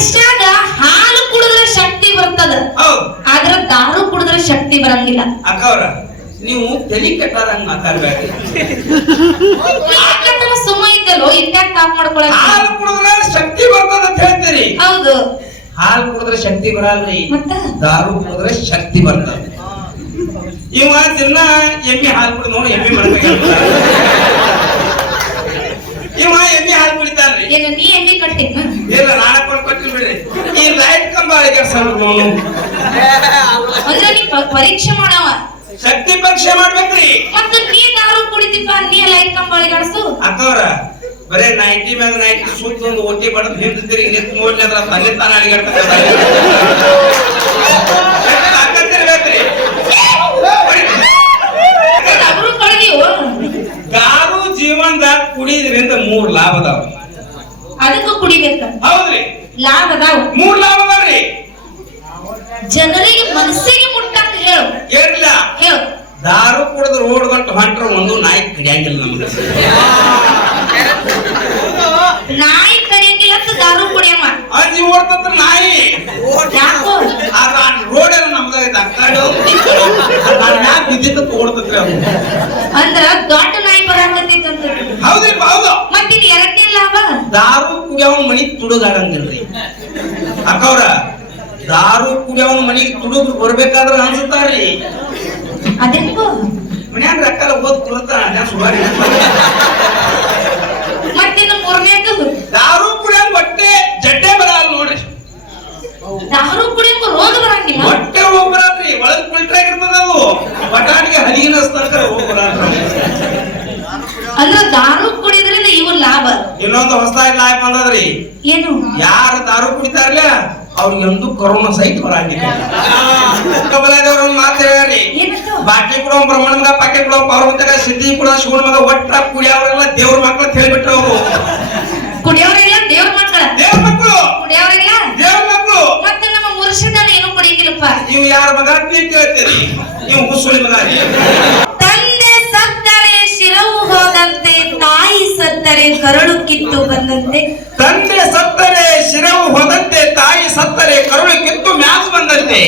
ಮನುಷ್ಯಾಗ ಹಾಲು ಕುಡಿದ್ರೆ ಶಕ್ತಿ ಬರ್ತದ. ಆದ್ರ ದಾರು ಕುಡಿದ್ರೆ ಶಕ್ತಿ ಬರಂಗಿಲ್ಲ. ಅಕ್ಕವ್ರ ನೀವು ತಲೆ ಕೆಟ್ಟಾರಂಗ್ ಮಾತಾಡ್ಬೇಕು ಯಾಕಂದ್ರೆ ಸುಮ್ಮ ಇದ್ದಲ್ಲೋ ಇಟ್ಟಾಗ ಟಾಪ್ ಮಾಡ್ಕೊಳಕ್ ಹಾಲು ಕುಡಿದ್ರೆ ಶಕ್ತಿ ಬರ್ತದ ಅಂತ ಹೇಳ್ತೀರಿ. ಹೌದು. ಹಾಲು ಕುಡಿದ್ರೆ ಶಕ್ತಿ ಬರಲ್ರಿ. ಮತ್ತ? ದಾರು ಕುಡಿದ್ರೆ ಶಕ್ತಿ ಬರ್ತದ. ಇವ ದಿನ ಎಮ್ಮೆ ಹಾಲು ಕುಡಿದ್ ನೋಡಿ ಎಮ್ಮೆ ಮಾಡ್ಬೇಕು ಇವ ಎಮ್ಮೆ ಹಾಲು ಕುಡಿತಾನ್ರಿ. ಏನ ನೀ ಎಣ್ಣೆ ಕಟ್ಟಿನ ಇಲ್ಲ ನಾನ ಕೊಂಡು ಕೊಟ್ಟಿಲ್ ಬಿಡ್ರಿ ಈ ಲೈಟ್ ಕಂಬ ಕೆಲಸ ಅಂದ್ರೆ ನೀ ಪ- ಪರೀಕ್ಷೆ ಮಾಡವ. ಶಕ್ತಿ ಪರೀಕ್ಷೆ ಮಾಡ್ಬೇಕ್ರಿ. ಮತ್ತ ನೀ ದಾರು ಕುಡಿತಿಪ್ಪ? ನೀ ಲೈಟ್ ಕಂಬಳಿಗಾಡ್ಸು ಅಕ್ಕವ್ರ ಬರೇ ನೈಂಟಿ ಮ್ಯಾಗ ನೈಂಟಿ ಸೂಟ್ ಒಂದು ಒಟ್ಟಿ ಬಡದ್ ಹಿಂದ್ ತಿರುಗಿ ನಿಂತು ನೋಡ್ಲಿ ಅಂದ್ರ ಅಲ್ಲಿ ತಾನ ಅಡಿಗಾಡ್ತಾರೆ ಅವರು ಕಳೆದಿವು ದಾರು ಜೀವನದಾಗ ಕುಡಿಯೋದ್ರಿಂದ ಮೂರ್ ಲಾಭ ಅದಾವ. ಅದಕ್ಕೂ ಕುಡಿಬೇಕ. ಹೌದ್ರಿ? ಲಾಭ ಅದಾವ. ಮೂರ್ ಲಾಭ ಅದಾವ್ರಿ? ಜನರಿಗೆ ಮನಸ್ಸಿಗೆ ಮುಟ್ಟಂತ ಹೇಳು. ಹೇಳಿಲ್ಲ ಹೇಳು. ದಾರು ಕುಡಿದು ರೋಡ್ ಗಂಟು ಹೊಂಟ್ರ ಒಂದು ನಾಯಿ ಕಡಿಯಂಗಿಲ್ಲ ನಮ್ಗೆ. ನಾಯಿ ಕಡಿಯಂಗಿಲ್ಲ ಅಂತ ದಾರು ಕುಡಿಯಮ್ಮ. ಅಜ್ಜಿ ಓಡ್ತಂದ್ರ ನಾಯಿ. ಯಾಕೋ? ರೋಡ್ ಎಲ್ಲ ನಮ್ದಾಗೈತೆ ತಕ್ಕಾಡು ಯಾಕೆ ಬಿದ್ದಿತ್ತ ಓಡ್ತತ್ರಿ ಅದು ಅಂದ್ರ ದೊಡ್ಡ ನಾಯಿ ಬರಾಕತ್ತಿತ್ತಂತ ಹೌದ್ರಿ ಹೌದು. ಮತ್ತೆ ಎರಡನೇ ಲಾಭ ದಾರು ಕುಡಿಯವನ್ ಮನಿ ತುಡುಗಾಡಂಗಿಲ್ರಿ. ಅಕ್ಕವ್ರ ದಾರು ಕುಡಿಯವನ್ ಮನಿ ತುಡುಗ್ ಬರ್ಬೇಕಾದ್ರ ಅನ್ಸುತ್ತಾರ್ರಿ. ಅದಕ್ಕೂ ಮನ್ಯಾಗ ರೊಕ್ಕ ಓದ್ ಕೊಡ್ತಾರ ಸುಮಾರಿ ಮತ್ತಿನ್ನು ಮೂರನೇದು ದಾರು ಕುಡಿಯೋ ಹೊಟ್ಟೆ ಜಡ್ಡೆ ಬರಲ್ಲ ನೋಡ್ರಿ ದಾರು ಕುಡಿಯಂಗ ರೋಗ ಬರಂಗಿಲ್ಲ ಹೊಟ್ಟೆ ಹೋಗ್ಬರಲ್ರಿ ಒಳಗ್ ಫಿಲ್ಟರ್ ಆಗಿರ್ತದ ಅದು ಬಟಾಣಿಗೆ ಹಲಿಗಿನ ತನಕ ಹೋಗ್ಬರಲ್ರಿ ಅಂದ್ರ ದಾರು ಕುಡಿದ್ರಿಂದ ಇವು ಲಾಭ ಇನ್ನೊಂದು ಹೊಸದಾಗಿ ಲಾಯ್ ಬಂದದ್ರಿ ಏನು ಯಾರು ದಾರು ಕುಡಿತಾರಲ್ಲ ಅವ್ರಿಗೆ ಎಂದು ಕೊರೋನಾ ಸಹಿತ ಬರಾಗಿದ್ದಾರೆ ಮಾತಾಡಿ ಬಾಕಿ ಕೂಡ ಬ್ರಹ್ಮಣ ಮಗ ಪಾಕೆಟ್ ಕೊಡೋ ಪಾರ್ವತಿಗ ಸಿದ್ಧಿ ಕೂಡ ಶಿವನ ಮಗ ಒಟ್ಟ ಕುಡಿಯವ್ರೆಲ್ಲ ದೇವ್ರ ಮಕ್ಕಳು ಹೇಳ್ಬಿಟ್ರು ಅವರು. ಕುಡಿಯೋರೆಲ್ಲ ದೇವ್ರ ಮಕ್ಕಳ ದೇವ್ರ ಮಕ್ಕಳು ಕುಡಿಯೋರೆಲ್ಲ ದೇವ್ರ ಮಕ್ಕಳು ಮತ್ತೆ ನಮ್ಮ ಮುರ್ಷಿದನ ಏನು ಕುಡಿಯಂಗಿಲ್ಲಪ್ಪ. ನೀವು ಯಾರ ಮಗ ನೀವು ಕೇಳ್ತೀರಿ. ನೀವು ಮುಸುಳಿ ಮಗ ತಂದೆ ಸತ್ತರೆ ಶಿರವು ಹೋದಂತೆ ತಾಯಿ ಸತ್ತರೆ ಕರಳು ಕಿತ್ತು ಬಂದಂತೆ. ಸತ್ತರೆ ಕರುಳು ಕಿತ್ತು ಮ್ಯಾಗ ಬಂದಂತೆ.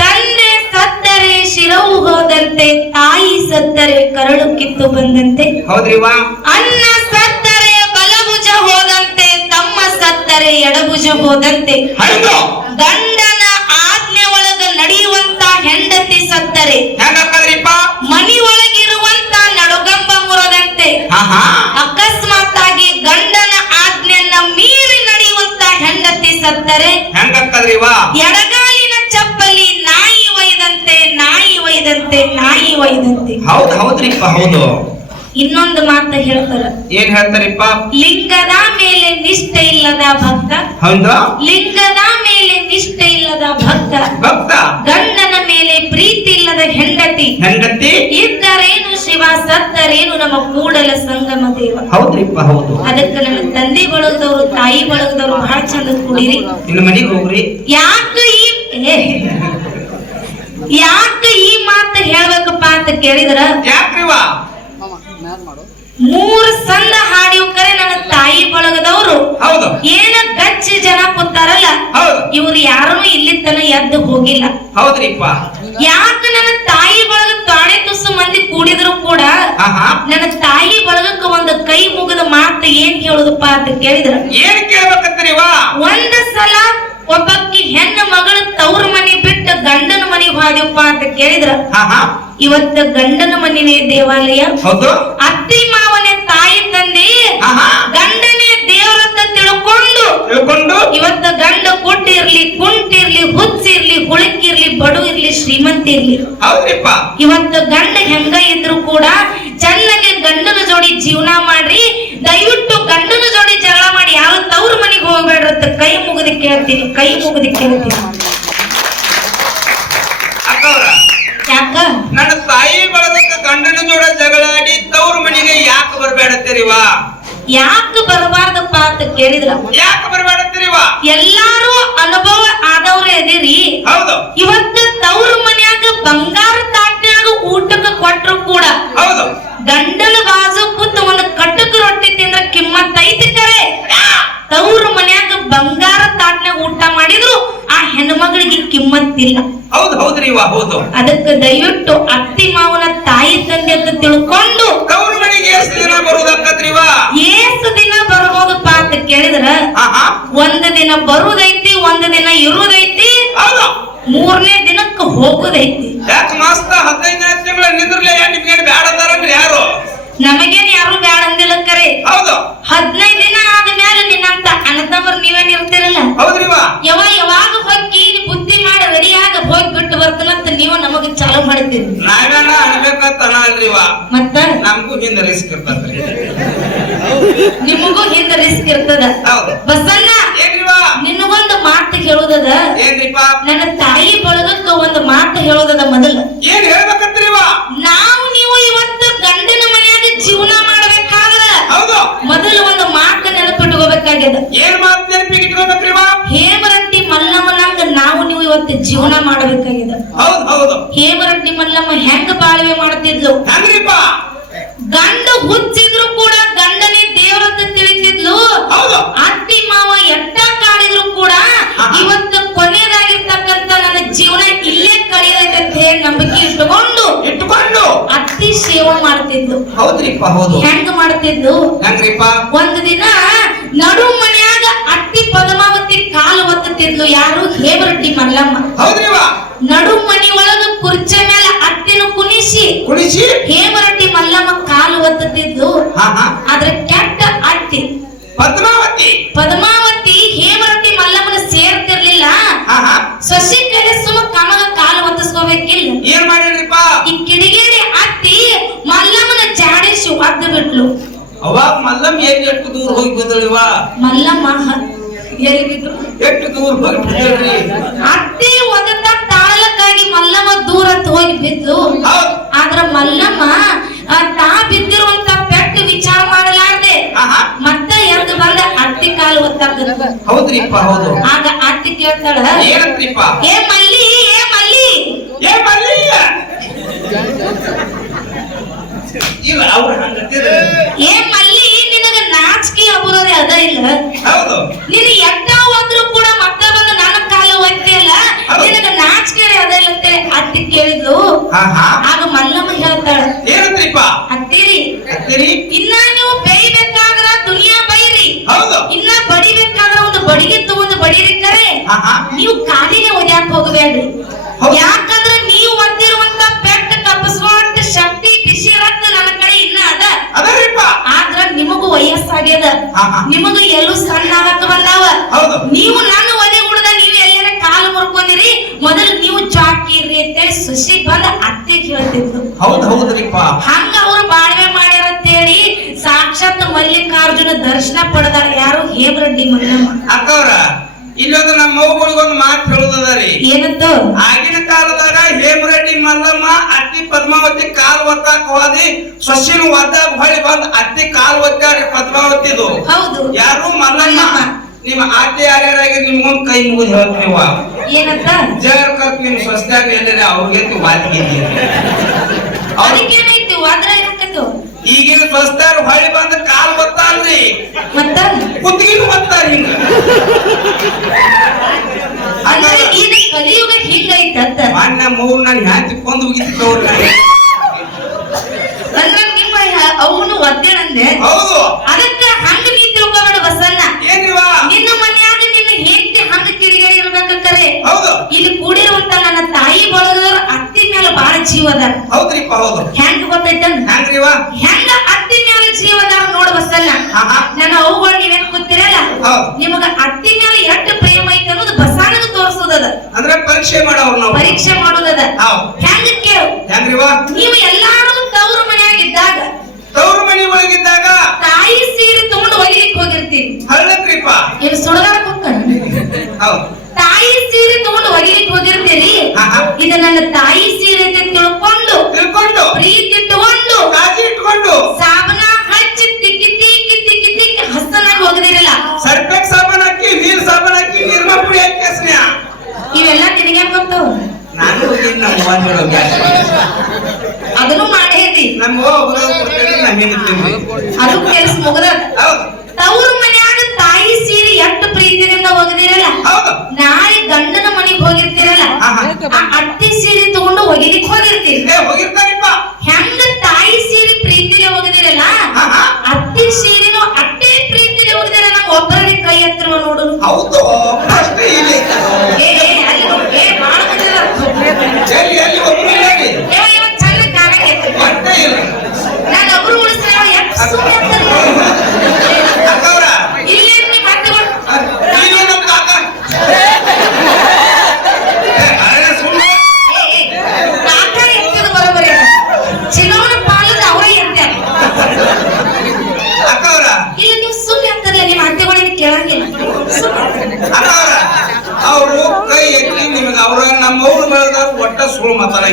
ತಂದೆ ಸತ್ತರೆ ಶಿರವು ಹೋದಂತೆ ತಾಯಿ ಸತ್ತರೆ ಕರಳು ಕಿತ್ತು ಬಂದಂತೆ. ಹೌದ್ರಿ ವಾ. ಅನ್ನ ಸತ್ತರೆ ಬಲಭುಜ ಹೋದಂತೆ ತಮ್ಮ ಸತ್ತರೆ ಎಡಭುಜ ಹೋದಂತೆ. ಹೌದು. ಗಂಡನ ಆಜ್ಞೆ ಒಳಗ ನಡೆಯುವಂತ ಹೆಂಡತಿ ಸತ್ತರೆ ಹೆಂಗಕ್ಕದ್ರಿಪ್ಪ ಮನಿ ಒಳಗಿರುವಂತ ನಡುಗಂಬ ಮುರದಂತೆ ಹಾ ಹಾ ಅಕಸ್ಮಾತ್ ಆಗಿ ಗಂಡನ ಆಜ್ಞೆಯನ್ನ ಮೀರಿ ನಡೆಯುವಂತ ಹೆಂಡತಿ ಸತ್ತರೆ ಎಡಗಾಲಿನ ಚಪ್ಪಲಿ ನಾಯಿ ಒಯ್ದಂತೆ ನಾಯಿ ಒಯ್ದಂತೆ ನಾಯಿ ಒಯ್ದಂತೆ. ಹೌದು ಹೌದ್ರಿಪ್ಪ ಹೌದು. ಇನ್ನೊಂದು ಮಾತ ಹೇಳ್ತಾರ. ಏನ್ ಹೇಳ್ತಾರಿಪ್ಪ? ಲಿಂಗದ ಮೇಲೆ ನಿಷ್ಠೆ ಇಲ್ಲದ ಭಕ್ತ. ಹೌದು. ಲಿಂಗದ ಮೇಲೆ ನಿಷ್ಠೆ ಇಲ್ಲದ ಭಕ್ತ. ಭಕ್ತ ಗಂಡನ ಮೇಲೆ ಪ್ರೀತಿ ಇಲ್ಲದ ಹೆಂಡತಿ ಹೆಂಡತಿ ಇದ್ದರೇನು ಶಿವ ಸತ್ತರೇನು ನಮ್ಮ ಕೂಡಲ ಸಂಗಮ ದೇವ. ಹೌದ್ರಿಪ್ಪ ಹೌದು. ಅದಕ್ಕೆ ನನ್ನ ತಂದೆ ಬಳಗದವರು ತಾಯಿ ಬಳಗದವರು ಬಹಳ ಚಂದ ಕೂಡಿರಿ. ಇನ್ನು ಮನೆಗೆ ಹೋಗ್ರಿ. ಯಾಕೆ ಈ ಯಾಕೆ ಈ ಮಾತು ಹೇಳ್ಬೇಕಪ್ಪ ಅಂತ ಕೇಳಿದ್ರ? ಯಾಕ್ರಿ ವಾ ಮೂರ್ ಸಂದ ಹಾಡಿವ್ ಕರೆ ನನ್ನ ತಾಯಿ ಬಳಗದವರು. ಏನ ಗಚ್ಚ ಜನ ಕೂತಾರಲ್ಲ ಇವ್ರು ಯಾರೂ ಇಲ್ಲಿ ತನ ಎದ್ದು ಹೋಗಿಲ್ಲ. ಹೌದ್ರಿಪ್ಪ. ಯಾಕ ನನ್ನ ತಾಯಿ ಬಳಗ ತಾಳೆ ತುಸು ಮಂದಿ ಕೂಡಿದ್ರು ಕೂಡ ನನ್ನ ತಾಯಿ ಬಳಗಕ್ಕ ಒಂದು ಕೈ ಮುಗಿದ ಮಾತು ಏನ್ ಕೇಳುದಪ್ಪ ಅಂತ ಕೇಳಿದ್ರ? ಏನ್ ಕೇಳ್ಬೇಕಂತ್ರಿ ಒಂದ ಸಲ ಒಬ್ಬಕ್ಕಿ ಹೆಣ್ಣು ಮಗಳು ತವ್ರ ಮನಿ ಬಿಟ್ಟು ಗಂಡನ ಮನಿಗ್ ಹೋದ್ಯಪ್ಪ ಅಂತ ಕೇಳಿದ್ರ? ಇವತ್ತ ಗಂಡನ ಮನಿನೇ ದೇವಾಲಯ. ಹೌದು. ಅತ್ತಿ ಮಾವನೇ ತಾಯಿ ತಂದೆ. ಗಂಡ ತಿಳ್ಕೊಂಡು ಇವತ್ತ ಗಂಡ ಕೊಟ್ಟಿರ್ಲಿ ಕುಂಟಿರ್ಲಿ ಹುಚ್ಚಿರ್ಲಿ ಹುಳುಕಿರ್ಲಿ ಬಡು ಇರ್ಲಿ ಶ್ರೀಮಂತ ಇರ್ಲಿ. ಹೌದ್ರಿಪ್ಪ. ಇವತ್ತು ಗಂಡ ಹೆಂಗ ಇದ್ರು ಕೂಡ ಚೆನ್ನಾಗಿ ಗಂಡನ ಜೋಡಿ ಜೀವನ ಮಾಡ್ರಿ. ದಯವಿಟ್ಟು ಗಂಡನ ಜೋಡಿ ಜಗಳ ಮಾಡಿ. ಯಾವ ತವ್ರ ಮನೆಗೆ ಹೋಗ್ಬೇಡ್ರಿ ಅಂತ ಕೈ ಮುಗಿದು ಕೇಳ್ತೀನಿ ಕೈ ಮುಗಿದು ಕೇಳ್ತೀನಿ. ಯಾಕ? ನನ್ನ ತಾಯಿ ಬಳದಕ್ಕ ಗಂಡನ ಜೋಡ ಜಗಳಾಡಿ ತವ್ರ ಮನೆಗೆ ಯಾಕೆ ಬರ್ಬೇಡತ್ತೀರಿವಾ ಯಾಕ ಕೇಳಿದ್ರ. ಯಾಕೆ ಎಲ್ಲಾರು ಅನುಭವ ಆದವ್ರೆ ಅದೇರಿ. ಹೌದು. ಇವತ್ತು ತವ್ರ ಮನ್ಯಾಗ ಬಂಗಾರ ತಾಟ್ನ್ಯಾಗ ಊಟಕ್ಕೆ ಕೊಟ್ರು ಕೂಡ ಹೌದು. ಗಂಡನ ಬಾಜು ಕೂತ ಒಂದು ರೊಟ್ಟಿ ತಿಂದ್ರ ಕಿಮ್ಮತ್ ಐತಿ ಕರೆ ತವ್ರ ಮನ್ಯಾಗ ಬಂಗಾರ ತಾಟ್ನ್ಯಾಗ ಊಟ ಮಾಡಿದ್ರು ಆ ಹೆಣ್ಮಗಳಿಗೆ ಕಿಮ್ಮತ್ತಿಲ್ಲ ಹೌದು ಹೌದ್ರಿ ಇವ ಹೌದು. ಅದಕ್ಕೆ ದಯವಿಟ್ಟು ಅತ್ತಿ ಮಾವನ ತಾಯಿ ತಂದೆ ಅಂತ ತಿಳ್ಕೊಂಡು ಮನೆಗೆ ದಿನ ಏಸು ದಿನ ಕೇಳಿದ್ರ ಒಂದ್ ದಿನ ಬರುದೈತಿ ಒಂದ್ ದಿನ ಇರುದೈತಿ ಹೌದು. ಮೂರನೇ ದಿನಕ್ಕೆ ಹೋಗುದೈತಿ. ಯಾಕೆ ಮಾಸ್ತ ಹದಿನೈದನೇ ತಿಂಗಳ ನಿಂದ್ರಲೆ ನಿಮ್ಗೆ ಬ್ಯಾಡ ಯಾರು? ನಮಗೇನ್ ಯಾರು ಬ್ಯಾಡ ಅಂದಿಲ್ಲ ಕರೆ. ಹೌದು. ಹದಿನೈದು ದಿನ ಆದ್ಮೇಲೆ ನಿನ್ನಂತ ಅಣ್ಣತಮ್ಮರು ನೀವೇನ್ ಇರ್ತಿರಲ್ಲ? ಯಾವ ಯಾವಾಗ ಹೋಗಿ ಬುದ್ಧಿ ಮಾಡಿ ರೆಡಿಯಾಗ ಹೋಗಿ ಬಿಟ್ಟು ಬರ್ತಾನಂತ ನೀವು ನಮಗ ಚಾಲು ಮಾಡ್ತೀರಿ. ನಾವೇನ ಅನ್ಬೇಕಂತ ಅಲ್ರಿ ಇವ. ಮತ್ತ? ನಮಗೂ ಹಿಂದ ರಿಸ್ಕ್ ಇರ್ತದ್ರಿ. ನಿಮಗೂ ಹಿಂದ ರಿಸ್ಕ್ ಇರ್ತದ. ಏನ್ರಿವ ನಿನಗೊಂದು ಮಾತು ಹೇಳೋದದ? ನನ್ನ ತಾಯಿ ಬಳಗಕ್ಕ ಒಂದು ಮಾತು ಹೇಳೋದದ ಮೊದಲ. ಏನ್ ಹೇಳ್ಬೇಕಂತ್ರಿ ನಾವು ನೀವು ಇವತ್ತು ಗಂಡನ ಮನೆಯಾಗ ಜೀವನ ಮಾಡ್ಬೇಕಾದ್ರ ಮೊದಲು ಒಂದು ಮಾತು ನೆನಪಿಟ್ಕೋಬೇಕಾಗ್ಯದ. ಏನ್ ಮಾತು ನೆನಪಿಗೆ ಇಟ್ಕೋಬೇಕ್ರಿ ಇವ? ಜೀವನ ಮಾಡಬೇಕಾಗ್ಯದ ಹೌದು ಹೌದು. ಹೇಮರಟ್ಟಿ ಮಲ್ಲಮ್ಮ ಹೆಂಗ ಬಾಳ್ವೆ ಮಾಡ್ತಿದ್ಲು? ಹೆಂಗ್ರಿಪ್ಪ? ಗಂಡ ಹುಚ್ಚಿದ್ರು ಕೂಡ ಗಂಡನೇ ದೇವರಂತ ತಿಳಿತಿದ್ಲು. ಅತ್ತಿ ಮಾವ ಎಟ್ಟ ಕಾಡಿದ್ರು ಕೂಡ ಇವತ್ತು ಅತ್ತಿ ಸೇವನ್ ಮಾಡ್ತಿದ್ಲು. ಹೌದ್ರಿಪ್ಪ ಹೌದು. ಹೆಂಗ ಮಾಡ್ತಿದ್ಲು? ಹೆಂಗ್ರಿಪ್ಪ? ಒಂದು ದಿನ ನಡು ಮನ್ಯಾಗ ಅತ್ತಿ ಪದ್ಮಾವತಿ ಕಾಲು ಒತ್ತಿದ್ಲು ಯಾರು? ಹೇಮರಟ್ಟಿ ಮಲ್ಲಮ್ಮ. ಹೌದ್ರಿವ ನಡು ಮನಿ ಒಳಗ ಕುರ್ಚಿ ಮೇಲೆ ಅತ್ತಿನ ಕುಣಿಸಿ ಕುಣಿಸಿ? ಹೇಮರಟ್ಟಿ ಮಲ್ಲಮ್ಮ ಕಾಲು ಒತ್ತಿದ್ಲು ಆದ್ರೆ ಕೆಟ್ಟ ಅತ್ತಿ ಪದ್ಮಾವತಿ ಪದ್ಮಾವತಿ ಹೇಮರಟ್ಟಿ ಮಲ್ಲಮ್ಮನ ಸೇರ್ತಿರ್ಲಿಲ್ಲ ಹಾ ಹಾ ಸೊಸಿ ಕೈಲಿ ಸುಮ್ಮ ಕಮಗ ಕಾಲು ಒತ್ತಿಸ್ಕೋಬೇಕಿಲ್ಲ ಏನ್ ಮಾಡಿದ್ರಿಪ್ಪ ಈ ಕಿಡಿಗೇಡಿ ಅತ್ತಿ ಮಲ್ಲಮ್ಮನ ಜಾಡಿಸಿ ಒದ್ದು ಬಿಟ್ಲು ಅವಾಗ ಮಲ್ಲಮ್ ಏನ್ ಎಷ್ಟು ದೂರ ಹೋಗಿ ಬಿದ್ದಳಿವ ಮಲ್ಲಮ್ಮ ಹ- ಎಲ್ಲಿ ಬಿದ್ರು? ಎಷ್ಟು ದೂರ ಹೋಗಿ ಬಿದ್ದಳ್ರಿ ಅತ್ತಿ ಒದತ ತಾಳಕ್ಕಾಗಿ ಮಲ್ಲಮ್ಮ ದೂರ ಅಂತ ಹೋಗಿ ಬಿದ್ದು ಆದ್ರ ಮಲ್ಲಮ್ಮ ತಾ ಬಿದ್ದಿರುವಂತ ಪೆಟ್ಟು ವಿಚಾರ ಮಾಡಲಾರ್ದೆ. ಮತ್ತೆ ಎದ್ದು ಬಂದ ಅತ್ತಿ ಕಾಲು ಒತ್ತಾಗ ಹೌದ್ರಿಪ್ಪ ಹೌದು. ಆಗ ಅತ್ತಿ ಕೇಳ್ತಾಳ ಏನಂತ್ರಿಪ್ಪ? ಏ ಮಲ್ಲಿ ಏ ಮಲ್ಲಿ. ಏ ಮಲ್ಲಿಯ ಇಲ್ಲ ಅವ್ರು ಹಂಗಂತಿದ್ರು ಏ. ಮಲ್ಲಿ ನಿನಗ ನಾಚಿಕೆ ಅಬುರೋದೇ ಅದ ಇಲ್ಲ? ಹೌದು. ನೀನು ಎಟ್ಟ ಹೋದ್ರು ಕೂಡ ಮತ್ತೆ ಬಂದು ನನ್ನ ಕಾಲು ಒತ್ತಿಯಲ್ಲ ನಿನಗ ನಾಚಿಕೆ ಅದ ಇಲ್ಲ ಅಂತೇಳಿ ಅತ್ತಿ ಕೇಳಿದ್ಲು. ಹಾ ಹಾ. ಆಗ ಮಲ್ಲಮ್ಮ ಹೇಳ್ತಾಳ ಏನಂತ್ರಿಪ್ಪ ಅತ್ತಿರಿ ಅತ್ತೀರಿ? ಇನ್ನ ನೀವು ಬೇಯ್ಬೇಕಾದ್ರ ದುನಿಯಾ ಬೈರಿ. ಹೌದು. ಇನ್ನ ಬಡಿಬೇಕಾದ್ರ ಒಂದು ಬಡಿಗೆ ತಗೊಂಡು ಬಡಿರಿ ಕರೆ. ಹಾ ಹಾ. ನೀವು ಕಾಲಿಗೆ ಒದ್ಯಾಕ ಹೋಗಬೇಡ್ರಿ. ಹೌದು. ಹಾ. ನಿಮಗೂ ಎಲ್ಲೂ ಸಣ್ಣ ಆಗಕ್ಕ ಬಂದಾವ? ನೀವು ನನ್ನ ಒಲೆ ಹುಡ್ದ ನೀವು ಎಲ್ಲಾರ ಕಾಲು ಮುರ್ಕೊಂಡಿರಿ. ಮೊದಲು ನೀವು ಜಾಕಿರ್ರಿ ಅಂತೇಳಿ ಸುಶಿ ಬಂದ ಅತ್ತೆ ಕೇಳ್ತಿತ್ತು ಹೌದು ಹೌದ್ರಿಪ್ಪ. ಹಂಗ ಅವ್ರು ಬಾಳ್ವೆ ಮಾಡ್ಯಾರ ಅಂತೇಳಿ ಸಾಕ್ಷಾತ್ ಮಲ್ಲಿಕಾರ್ಜುನ ದರ್ಶನ ಪಡೆದಾರ ಯಾರು? ಹೇಮರೆಡ್ಡಿ ಮಲ್ಲಮ್ಮ. ಅಕ್ಕವ್ರ ಇಲ್ಲೊಂದು ನಮ್ಮ ಮಗುಗಳಿಗೊಂದು ಮಾತು ಹೇಳುದದ ರೀ. ಏನಂತ? ಆಗಿನ ಕಾಲದಾಗ ಹೇಮರೆಡ್ಡಿ ಮಲ್ಲಮ್ಮ ಅತ್ತಿ ಪದ್ಮಾವತಿ ಕಾಲ್ ಒತ್ತಾಕ ಹೋದಿ ಸೊಸಿನ ಒದ್ದಾಗ ಹೊಳಿ ಬಂದ್ ಅತ್ತಿ ಕಾಲ್ ಒತ್ತಾಡಿ ಪದ್ಮಾವತಿದು. ಹೌದು. ಯಾರು ಮಲ್ಲಮ್ಮ. ನಿಮ್ಮ ಆದ್ಯ ಯಾರ್ಯಾರಾಗಿ ನಿಮ್ಗೊಂದು ಕೈ ಮುಗಿದು ಹೇಳ್ತೀವ ಏನಂತ? ಜಗರ್ ಕರ್ತ ನಿಮ್ ಸ್ವಸ್ಥಾಗ ಎಲ್ಲರ ಅವ್ರಿಗೆ ವಾದ್ರ ಏನಕ್ಕತ್ತು ಈಗಿನ ಬಸ್ತಾರ ಹೊಳಿ ಬಂದ ಕಾಲ್ ಒತ್ತಾಲ್ರಿ ಮತ್ತ ಕುತ್ತಿಗಿನ ಒತ್ತಾರ ಹಿಂಗ ಅಂದ್ರೆ ಈಗ ಕಲಿಯುಗ ಹಿಂಗೈತೆ ಅಂತ. ಮಾನ್ಯ ಮೂರ್ ನನ್ ಹ್ಯಾಂತಿ ಕೊಂದು ಮುಗಿತಿದ್ದವ್ರ ಅಂದ್ರೆ ನಿಮ್ಮ ಅವನು ಒದ್ದೇಳಂದೆ ಹೌದು. ಅದಕ್ಕ ಹಂಗ ನೀ ತಿಳ್ಕೊಬೇಡ ಬಸಣ್ಣ. ಏನಿವ ನಿನ್ನ ಮನ್ಯಾಗ ನಿನ್ನ ಹೆಂಡತಿ ಹಂಗ ಕಿಡಿಗೇಡಿ ಇರ್ಬೇಕಂತಾರೆ ಹೌದು. ಇಲ್ಲಿ ಕೂಡಿರುವಂತ ನನ್ನ ತಾಯಿ ಬಳಗದವ್ರ ಅತ್ತಿ ಮೇಲೆ ಬಹಳ ಜೀವ ಅದ ಹೌದ್ರಿಪ್ಪ ಹೌದು ಹೆಂಗ ಗೊತ್ತೈತನ್ ಹೆಂಗ್ರಿವ ಹೆಂಗ ಅತ್ತಿ ಮೇಲೆ ಜೀವ ಅದಾರ ನೋಡ್ ಬಸಣ್ಣ ಹಾ ಹಾ ನನ್ನ ಅವುಗಳು ನೀವೇನ್ ಗೊತ್ತಿರಲ್ಲ ಹೌದು ನಿಮಗ ಅತ್ತಿ ಮೇಲೆ ಎಷ್ಟು ಪ್ರೇಮ ಐತೆ ಅನ್ನೋದು ಬಸಣ್ಣಗ ತೋರಿಸೋದದ ಅಂದ್ರೆ ಪರೀಕ್ಷೆ ಮಾಡೋರು ನಾವು. ಪರೀಕ್ಷೆ ಮಾಡೋದದ ಹೆಂಗ ಕೇಳು. ಹೆಂಗ್ರಿವ ನೀವು ಎಲ್ಲಾರು ತವ್ರ ಮನ್ಯಾಗ ಇದ್ದಾಗ ತವ್ರ ಮನಿ ಒಳಗಿದ್ದಾಗ? ತಾಯಿ ಸೀರೆ ತಗೊಂಡು ಒಗಿಲಿಕ್ ಹೋಗಿರ್ತೀವಿ. ಹಳ್ಳಕ್ರಿಪ್ಪ ಏನು ಸುಡಗಾರ ಕುಕ್ಕಣ ತಾಯಿ ಸೀರೆ ತಗೊಂಡು ಒಗಿಲಿಕ್ ಹೋಗಿರ್ತೀರಿ. ಇದು ನನ್ನ ತಾಯಿ ಸೀರೆ ಅಂತ ತಿಳ್ಕೊಂಡು. ತಿಳ್ಕೊಂಡು. ಪ್ರೀತಿ ತಗೊಂಡು. ಕಾಜಿ ಇಟ್ಕೊಂಡು. ಸಾಬನ ಹಚ್ಚಿ ತಿಕ್ಕಿ ತಿಕ್ಕಿ ತಿಕ್ಕಿ ತಿಕ್ಕಿ ಹಸ್ತನಾಗಿ ಹೋಗದಿರಲ್ಲ. ಸರ್ಪೆಕ್ ಸಾಬನ್ ಹಾಕಿ ನೀರ್ ಸಾಬನ್ ಹಾಕಿ ನಿರ್ಮಾ ಪುಡಿ ಹಾಕಿ ಇವೆಲ್ಲ ನಿನಗೆ ಗೊತ್ತು? ನಾನು ನಮ್ಮ ಅವ್ವನ್. ಅದನ್ನು ಮಾಡೇತಿ ನಮ್ಮ ಅವ್ವ ತಿಂದ್ವಿ. ಅದು ಕೆಲಸ ಮುಗದ. ತವ್ರ ಮನ್ಯಾಗ ತಾಯಿ ಸೀರೆ ಎಷ್ಟು ಪ್ರೀತಿಯಿಂದ ಒಗದಿರಲ್ಲ? ನಾಳೆ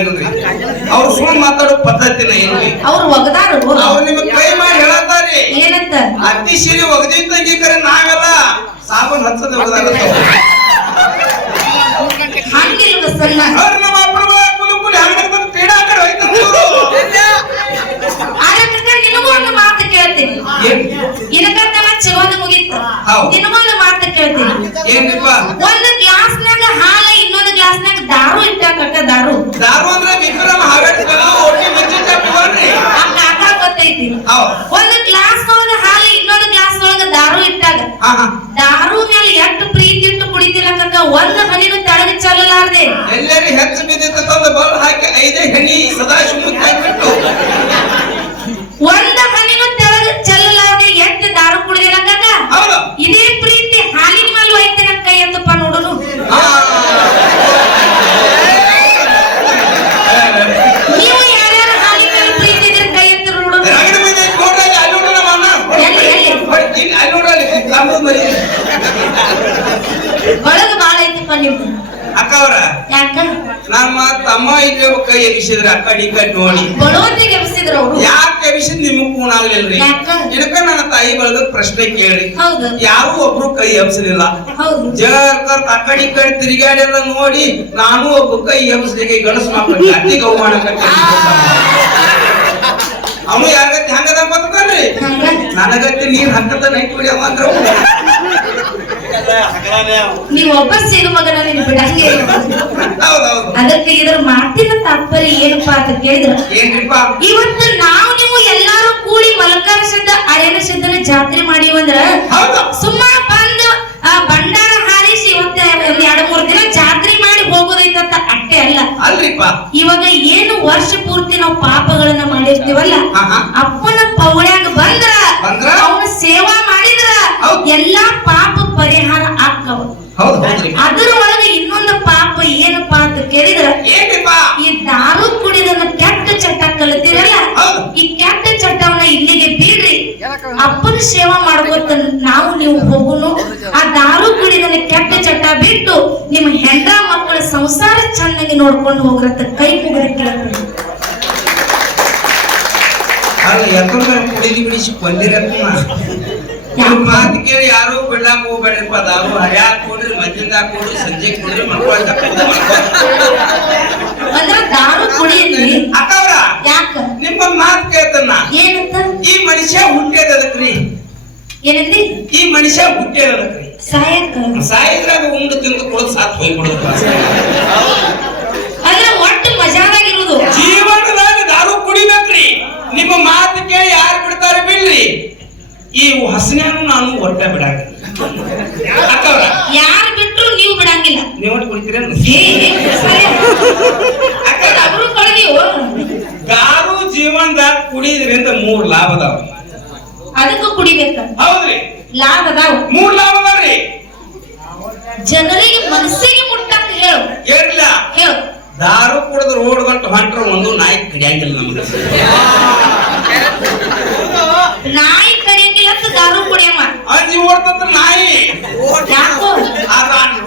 ಮಾತಾಡಂಗಿಲ್ರಿ ಅವ್ರು ಸುಳ್ಳು ಮಾತಾಡೋ ಪದ್ಧತಿನ ಏನ್ರಿ ಅವ್ರು ಒಗದಾರು ಅವ್ರು ನಿಮಗೆ ಕೈ ಮಾಡಿ ಹೇಳತ್ತಾರಿ. ಏನಂತ? ಅತ್ತಿ ಸಿರಿ ಒಗದಿದ್ದಂಗೆ ಕರೆ ನಾವೆಲ್ಲ ಸಾಬೂನ್ ಹಚ್ಚದ ಒಗದಾಗತ್ತ ಹಂಗಿಲ್ವ ಸಣ್ಣ? ಅವ್ರು ನಮ್ಮ ಅಪ್ಪನ ಕುಲು ಕುಲಿ ಹಂಗ ಪೀಡಾ ಕಡೆ ಹೋಯ್ತಂತ ಇವ್ರು. ಆರಕ್ಕ ನಿನಗೂ ಒಂದು ಮಾತು ಕೇಳ್ತೀನಿ. ಮುಗೀತು. ನಿನಗೂ ಒಂದು ಮಾತು ಕೇಳ್ತೀನಿ. ಒಂದು ಗ್ಲಾಸ್ನಾಗ ಹಾಲ ಇನ್ನೊಂದು ಗ್ಲಾಸ್ನಾಗ ದಾರು ಇಟ್ಟಾಕಕ್ಕ ದಾರು ದಾರು ಅಂದ್ರೆ ವಿಕ್ರಮ ಹಾವೇರಿ ಒಟ್ಟಿ ಮಜ್ಜಿ ಚಾಪಿವನ್ರಿ ಆ ಕಾಕ ಗೊತ್ತೈತಿ. ಒಂದು ಗ್ಲಾಸ್ ಒಳಗ ಹಾಲು ಇನ್ನೊಂದು ಗ್ಲಾಸ್ ಒಳಗ ದಾರು ಇಟ್ಟಾಗ ದಾರು ಮೇಲೆ ಎಷ್ಟು ಪ್ರೀತಿ ಇಟ್ಟು ಕುಡಿತಿರಕ್ಕ ಒಂದು ಹನಿನು ತಳಗ ಚೆಲ್ಲಲಾರ್ದೆ. ಎಲ್ಲರಿ ಹೆಚ್ಚು ಬಿದ್ದಿದ್ದ ತಂದು ಬಲ್ ಹಾಕಿ ಐದೇ ಹೆಣಿ ಸದಾ ಬಿಟ್ಟು. ಒಂದು ಹನಿನು ತೆಳಗ ಚೆಲ್ಲಲಾರ್ದೆ ಎಷ್ಟು ದಾರು ಕುಡಿದಿರಕ್ಕ ಹೌದು ಇದೇ ಪ್ರೀತಿ ಹಾಲಿನ ಮೇಲೂ ಐತೆ ನನ್ನ ಕೈ ಎತ್ತಪ್ಪ ನೋಡುನು ಹಾ. ನೀವು ಯಾರ್ಯಾರು ಹಾಲಿನ ಮೇಲೆ ಪ್ರೀತಿ ಇದ್ರೆ ಕೈ ಎತ್ತ ನೋಡುನು ರಗಡ ಮಂದಿ ಐತ್ ನೋಡ್ರಿ ಅಲ್ಲಿ, ಅಲ್ಲಿ ನೋಡ್ರಿ ನಮ್ಮ ಅಣ್ಣ. ಎಲ್ಲಿ, ಎಲ್ಲಿ? ಹೊಯ್, ಇಲ್ಲಿ, ಅಲ್ಲಿ ನೋಡ್ರಿ ಅಲ್ಲಿ, ಕಂಬದ ಮರಿ. ಒಳಗ ಬಾಳ ಐತಪ್ಪ ನಿಮ್ದು ಅಕ್ಕ ಅವ್ರ ಯಾಕ ನಮ್ಮ ತಮ್ಮ ಇಲ್ಲಿ ಕೈ ಎಬಿಸಿದ್ರ ಆ ಕಡೆ ಈ ಕಡೆ ನೋಡಿ ಬಡವಂತಿಗೆ ಎಬ್ಸಿದ್ರು ಅವ್ರು ಯಾಕೆ ಎಬಿಸಿದ್ ನಿಮಗ್ ಕೂಣ ಆಗ್ಲಿಲ್ರಿ ಯಾಕ? ಇದಕ್ಕ ನನ್ನ ತಾಯಿ ಬಳದ ಪ್ರಶ್ನೆ ಕೇಳಿ. ಯಾರು ಒಬ್ರು ಕೈ ಎಬ್ಸಲಿಲ್ಲ. ಜರ್ಕರ್ ಆ ಕಡೆ ತಿರುಗಾಡೆಲ್ಲ ನೋಡಿ ನಾನು ಒಬ್ಬ ಕೈ ಎಬ್ಸಲಿಕ್ಕೆ ಗಣಸ್ ಮಕ್ಕಳು ಜಾತಿಗೆ ಅವಮಾನ ಅವನು ಗತಿ? ಹಂಗದ ಹಂಗ ನನಗತ್ತಿ ನೀರ್ ಹಕ್ಕದ ನೈಟ್ ಕುಡಿಯವ ಅಂದ್ರ. ನೀವ್ ಒಬ್ಬ ಸಿಗು ಮಗನ ಬಿಡಂಗೆ ಅದಕ್ಕೆ ಇದ್ರ ಮಾತಿನ ತಾತ್ಪರ್ಯ ಏನಪ್ಪ ಅಂತ ಕೇಳಿದ್ರ? ಇವತ್ತು ನಾವು ನೀವು ಎಲ್ಲಾರು ಕೂಡಿ ಮಲಕಾರ ಶಬ್ದ ಅರೇನ ಶಬ್ದನ ಜಾತ್ರೆ ಮಾಡಿವಂದ್ರ ಸುಮ್ಮ ಬಂದು ಭಂಡಾರ ಹಾರಿಸಿ ಇವತ್ತ ಒಂದ್ ಎರಡ್ ಮೂರ್ ದಿನ ಜಾತ್ರೆ ಮಾಡಿ ಹೋಗೋದೈತಂತ ಅಟ್ಟೆ ಅಲ್ಲ. ಇವಾಗ ಏನು ವರ್ಷ ಪೂರ್ತಿ ನಾವು ಪಾಪಗಳನ್ನ ಮಾಡಿರ್ತೀವಲ್ಲ. ಅಪ್ಪನ ಪೌಳ್ಯಾಗ ಬಂದ್ರ ಸೇವಾ ಮಾಡಿದ್ರ ಎಲ್ಲಾ ಪಾಪ ಪರಿಹಾರ ಆಗ್ತಾವ. ಅದರ ಒಳಗೆ ಇನ್ನೊಂದು ಪಾಪ ಏನಪ್ಪಾ ಅಂತ ಕೇಳಿದ್ರ? ಈ ದಾರು ಕುಡಿದನ್ನ ಕೆಟ್ಟ ಚಟ್ಟ ಕಲಿತಿರಲ್ಲ? ಈ ಕೆಟ್ಟ ಚಟ್ಟವನ್ನ ಇಲ್ಲಿಗೆ ಬೀಳ್ರಿ. ಅಪ್ಪನ ಸೇವಾ ಮಾಡ್ಕೋತ ನಾವು ನೀವು ಹೋಗುನು. ಆ ದಾರು ಕುಡಿದನ್ನ ಕೆಟ್ಟ ಚಟ್ಟ ಬಿಟ್ಟು ನಿಮ್ಮ ಹೆಂಡ ಮಕ್ಕಳ ಸಂಸಾರ ಚೆನ್ನಾಗಿ ನೋಡ್ಕೊಂಡು ಹೋಗ್ರತ್ತ ಕೈ ಮುಗಿದ ಕೇಳ್ತೀನಿ. ಅಲ್ಲ ಯಾಕಂದ್ರೆ ಕುಡಿದು ಬಿಡಿಸಿ ಯಾಕ್? ಮಾತು ಕೇಳಿ ಯಾರು ಬಿಡ್ಲಾಕ ಹೋಗ್ಬೇಡ್ರಿಪ್ಪ ದಾರು ಹರ್ಯಾಕ್ ಕೊಡ್ರಿ ಮದ್ದಿಂದ ಕೊಡ್ರಿ ಸಂಜೆ ಕೊಡ್ರಿ ಮಕ್ಕಳ ಅಂದ್ರ ದಾರು ಅಕ್ಕವ್ರ ಯಾಕ? ನಿಮ್ಮ ಮಾತು ಕೇಳ್ತನ್ನ ಏನಂತ? ಈ ಮನುಷ್ಯ ಹುಟ್ಟೇದದಕ್ರಿ ಏನಂದ್ರಿ? ಈ ಮನುಷ್ಯ ಹುಟ್ಟೇದದಕ್ರಿ ಸಾಯಕ? ಸಾಯಿದ್ರಾಗ ಉಂಡು ತಿಂದು ಕುಡಿದು ಸಾತ್ ಹೋಗ್ಬಿಡುದು ಅದ್ರ ಒಟ್ಟು ಮಜಾದಾಗಿರುವುದು ಜೀವನದಾಗ ದಾರು ಕುಡಿಬೇಕ್ರಿ. ನಿಮ್ಮ ಮಾತು ಕೇಳಿ ಯಾರು ಬಿಡ್ತಾರೆ ಬಿಡ್ರಿ? ಈ ಹಸನ್ಯಾನು ನಾನು ಒಟ್ಟ ಅಕ್ಕವ್ರ ಯಾರು ಬಿಟ್ರು ನೀವು ಬಿಡಂಗಿಲ್ಲ. ನೀವು ಒಟ್ಟು ಕಳೆದಿವು ದಾರು ಜೀವನದಾಗ ಕುಡಿದ್ರಿಂದ ಮೂರ್ ಲಾಭ ಅದಾವ. ಅದಕ್ಕೂ ಕುಡಿಬೇಕ. ಹೌದ್ರಿ? ಲಾಭ ಅದಾವ. ಮೂರ್ ಲಾಭ ಅದಾವ್ರಿ? ಜನರಿಗೆ ಮನಸ್ಸಿಗೆ ಮುಟ್ಟಂತ ಹೇಳು. ಹೇಳಿಲ್ಲ ಹೇಳು. ದಾರು ಕುಡಿದು ರೋಡ್ ಗಂಟು ಹೊಂಟ್ರ ಒಂದು ನಾಯಿ ಕಡಿಯಂಗಿಲ್ಲ ನಮ್ಗೆ. ನಾಯಿ ಕಡಿಯಂಗಿಲ್ಲ ಅಂತ ದಾರು ಕುಡಿಯಮ್ಮ. ಅಂಜಿ ಓಡ್ತಂತ್ರ ನಾಯಿ. ಯಾಕೋ?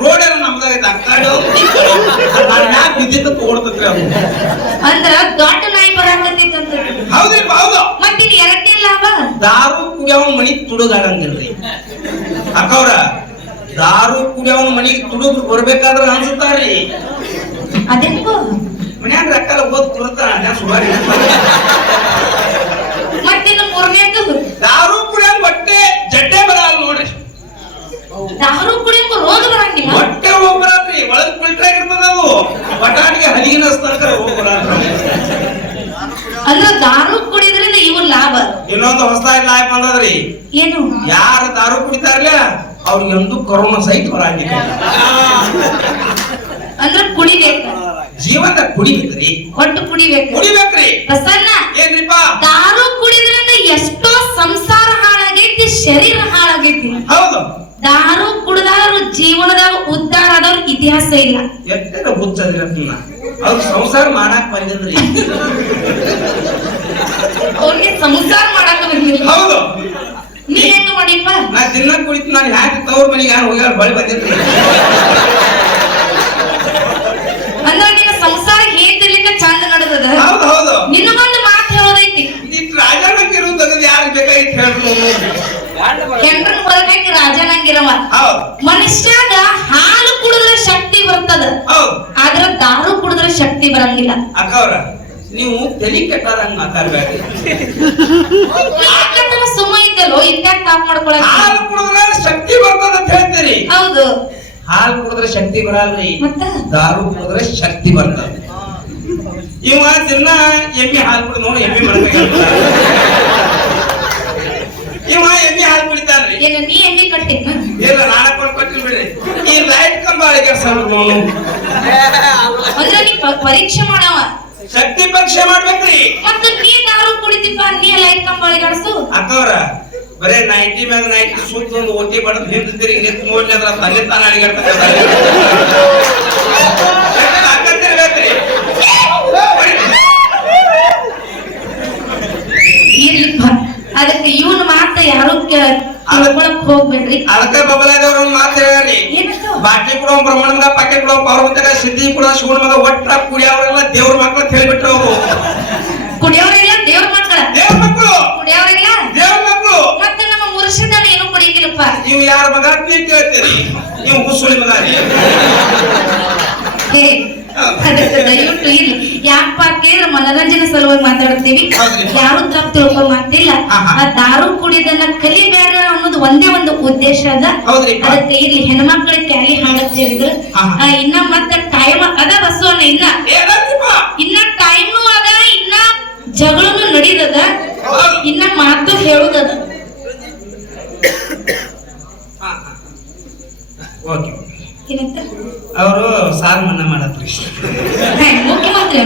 ರೋಡ್ ಎಲ್ಲ ನಮ್ದಾಗೈತೆ ಮ್ಯಾಗ ಬಿದ್ದಿದ್ದ ಓಡ್ತತ್ರಿ ಅದು. ಅಂದ್ರ ದೊಡ್ಡ ನಾಯಿ ಬರಾಕತ್ತೈತಂತ ಹೌದ್ರಿ ಹೌದು. ಮತ್ತೀಗ ಎರಡನೇ ಲಾಭ? ದಾರು ಕುಡಿಯವ ಮನಿ ತುಡುಗಾಡಂಗಿಲ್ರಿ. ಅಕ್ಕವ್ರ ದಾರು ಕುಡಿಯವನ ಮನಿಗೆ ತುಡುಗ್ ಬರ್ಬೇಕಾದ್ರ ಅನ್ಸುತ್ತಾರ್ರಿ ಅದಕ್ಕೂ ಮನ್ಯಾಗ ರೊಕ್ಕ ಓದ್ ತುರ್ತಾನ ಸುಮಾರಿ ಮತ್ತಿನ್ನು ದಾರು ಕುಡಿಯಂಗ್ ಹೊಟ್ಟೆ ಜಡ್ಡೆ ಬರಲ್ಲ ನೋಡ್ರಿ. ದಾರು ಕುಡಿಯಂಗ ರೋಗ ಬರಂಗಿಲ್ಲ ಹೊಟ್ಟೆ ಒಳಗ್ ಫಿಲ್ಟರ್ ಆಗಿರ್ತದ ನಾವು ಬಟಾಣಿಗೆ ಹಲಿಗಿನ ತನಕ ಹೋಗ್ಬರಲ್ರಿ ಅಂದ್ರೆ ದಾರು ಕುಡಿದ್ರಿಂದ ಇವು ಲಾಭ? ಇನ್ನೊಂದು ಹೊಸದಾಗಿ ಲಾಭ ಬಂದದ್ರಿ. ಏನು? ಯಾರು ದಾರು ಕುಡಿತಾರಲ್ಲ ಅವ್ರಿಗೆ ಒಂದು ಕೊರೋನಾ ಸಹಿತ ಬರಂಗಿಲ್ಲ. ಅಂದ್ರ ಕುಡಿಬೇಕು ಜೀವನ ಕುಡಿಬೇಕ್ರಿ ಹೊಟ್ಟು ಕುಡಿಬೇಕು ಕುಡಿಬೇಕ್ರಿ ಪ್ರಸನ್ನ ಏನ್ರಿಪ್ಪ? ದಾರು ಕುಡಿದ್ರಿಂದ ಎಷ್ಟೋ ಸಂಸಾರ ಹಾಳಾಗೈತಿ ಶರೀರ ಹಾಳಾಗೈತಿ. ಹೌದು. ದಾರು ಕುಡಿದಾರು ಜೀವನದಾಗ ಉದ್ದಾರ ಆದವ್ರ ಇತಿಹಾಸ ಇಲ್ಲ. ಎಷ್ಟರ ಹುಚ್ಚದಿರತ್ತಲ್ಲ ಅವ್ರು ಸಂಸಾರ ಮಾಡಾಕ್ ಬಂದಿದ್ರಿ. ಅವ್ರಿಗೆ ಸಂಸಾರ ಮಾಡಾಕ ಬಂದಿಲ್ಲ ಹೌದು. ನೀ ಹೆಂಗ ಮಾಡಿಪ್ಪ? ನಾ ದಿನ ಕುಡಿತು ನಾನು ಯಾಕೆ ತವ್ರ ಮನೆಗೆ ಯಾರು ಹೋಗ್ಯಾರ ಬಳಿ ಬಂದಿರ್ರಿ ಅಂದ್ರೆ ನಿನ್ನ ಸಂಸಾರ ಹೇತಿರ್ಲಿಕ್ಕೆ ಚಂದ ನಡೆದದ ಹೌದು ಹೌದು ನಿನಗೊಂದು ಮಾತು ಹೇಳೋದೈತಿ ಇಟ್ ರಾಜನಕ್ಕಿರು ತೆಗೆದು ಯಾರಿಗೆ ಬೇಕಾಗಿತ್ತು ಹೊರಗಾಗಿ ರಾಜನಂಗಿರವ. ಮನುಷ್ಯಾಗ ಹಾಲು ಕುಡಿದ್ರೆ ಶಕ್ತಿ ಬರ್ತದ. ಆದ್ರ ದಾರು ಕುಡಿದ್ರೆ ಶಕ್ತಿ ಬರಂಗಿಲ್ಲ. ಅಕ್ಕವ್ರ ನೀವು ತಲೆ ಕೆಟ್ಟಾರಂಗ್ ಮಾತಾಡ್ಬೇಡ್ರಿ ಸುಮ್ಮ ಇದ್ದಲ್ಲೋ ಇದ್ಯಾಕ್ ತಾಪ್ ಮಾಡ್ಕೊಳಕ್ ಹಾಲು ಕುಡಿದ್ರೆ ಶಕ್ತಿ ಬರ್ತದ ಅಂತ ಹೇಳ್ತೀರಿ. ಹೌದು. ಹಾಲು ಕುಡಿದ್ರೆ ಶಕ್ತಿ ಬರಲ್ರಿ. ಮತ್ತ? ದಾರು ಕುಡಿದ್ರೆ ಶಕ್ತಿ ಬರ್ತದ. ಇವ ದಿನ ಎಮ್ಮೆ ಹಾಲು ಕುಡಿದ್ ನೋಡಿ ಎಮ್ಮೆ ಮಾಡ್ಬೇಕು ಇವ ಎಮ್ಮೆ ಹಾಲು ಕುಡಿತಾನ್ರಿ. ಏನ ನೀ ಎಣ್ಣೆ ಕಟ್ಟಿನ ಇಲ್ಲ ನಾನು ಕೊಟ್ಟು ಕೊಟ್ಟಿಲ್ ಬಿಡ್ರಿ. ಈ ಲೈಟ್ ಕಂಬ ಕೆಲಸ ಅಂದ್ರೆ ನೀ ಪರೀಕ್ಷೆ ಮಾಡವ. ಶಕ್ತಿ ಪರೀಕ್ಷೆ ಮಾಡ್ಬೇಕ್ರಿ. ಮತ್ತೆ ನೀ ದಾರು ಕುಡಿತಿಪ್ಪ ನೀ ಲೈಟ್ ಕಂಬಳಿ ಗಡಸು ಅಕ್ಕವ್ರ ಬರೇ ನೈಂಟಿ ಮ್ಯಾಗ ನೈಂಟಿ ಸುತ್ತ ಒಂದು ಓಟಿ ಬಡದ್ ಹಿಂದ್ ನಿಂತು ನೋಡ್ಲಿ ಅದ್ರ ತಂದೆ ತಾನ ಅಡಿಗಾಡ್ತಿರ್ಬೇಕ್ರಿ ಇರ್ಲಿಪ್ಪ ಅದಕ್ಕೆ ಇವನ್ ಮಾತ ಯಾರು ಕೇಳ್ಕೊಳಕ್ ಹೋಗ್ಬೇಡ್ರಿ. ಅದಕ್ಕೆ ಬಬಲಾದವ್ರ ಒಂದ್ ಮಾತು ಹೇಳ್ರಿ ಬಾಟ್ಲಿ ಕೊಡೋ ಬ್ರಹ್ಮಣ ಮಗ ಕೂಡ ಕೊಡೋ ಪಾರ್ವತಿಗ ಸಿದ್ಧಿ ಕೂಡ ಶಿವನ ಮಗ ಒಟ್ಟ ಕುಡಿಯವ್ರೆಲ್ಲ ದೇವ್ರ ಅಂತ ಹೇಳ್ಬಿಟ್ರು ಅವರು. ಕುಡಿಯೋರಿಲ್ಲ ದೇವ್ರ ಮಕ್ಕಳ ದೇವ್ರ ಮಕ್ಳು? ಕುಡಿಯೋರಿಲ್ಲ? ದೇವ್ರ ಮಕ್ಳು? ಮತ್ತೆ ನಮ್ಮ ಮುರ್ಷಿದನ ಏನು ಕುಡಿಯಂಗಿಲ್ಲಪ್ಪ ನೀವು ಯಾರ ಮಗ ಅಂತ ನೀವ್ ಕೇಳ್ತೀರಿ. ನೀವು ಹುಸುಳಿ ಮಗ ದಯವಿಟ್ಟು ಇಲ್ಲಿ ಯಾಕಪ್ಪ ಕೇಳಿದ್ರೆ ಮನರಂಜನೆ ಸಲುವಾಗಿ ಮಾತಾಡ್ತೀವಿ ಯಾರು ತಪ್ಪು ತಿಳ್ಕೊ ಮಾತಿಲ್ಲ ದಾರು ಕುಡಿದನ್ನ ಕಲಿಬೇಡ ಅನ್ನೋದು ಒಂದೇ ಒಂದು ಉದ್ದೇಶ ಅದ. ಅದಕ್ಕೆ ಇಲ್ಲಿ ಹೆಣ್ಮಕ್ಳು ಕ್ಯಾರಿ ಹಾಡತ್ ಹೇಳಿದ್ರು. ಇನ್ನ ಮತ್ತೆ ಟೈಮ್ ಅದ ಬಸವಣ್ಣ ಇನ್ನ. ಏನಂತೀಪ ಇನ್ನ ಟೈಮ್ ಅದ ಇನ್ನ ಜಗಳನು ನಡೀದದ ಇನ್ನ ಮಾತು ಹೇಳುದದ. ಓಕೆ. ಅವರು ಸಾಲ ಮನ್ನಾ ಮಾಡತ್ರಿ. ಮುಖ್ಯಮಂತ್ರಿ.